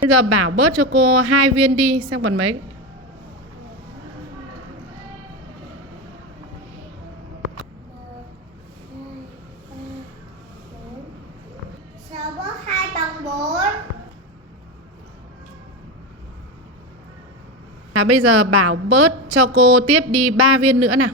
Bây giờ bảo bớt cho cô 2 viên đi, xem còn mấy. Sao bớt 2 bằng 4? Bây giờ bảo bớt cho cô tiếp đi 3 viên nữa nào.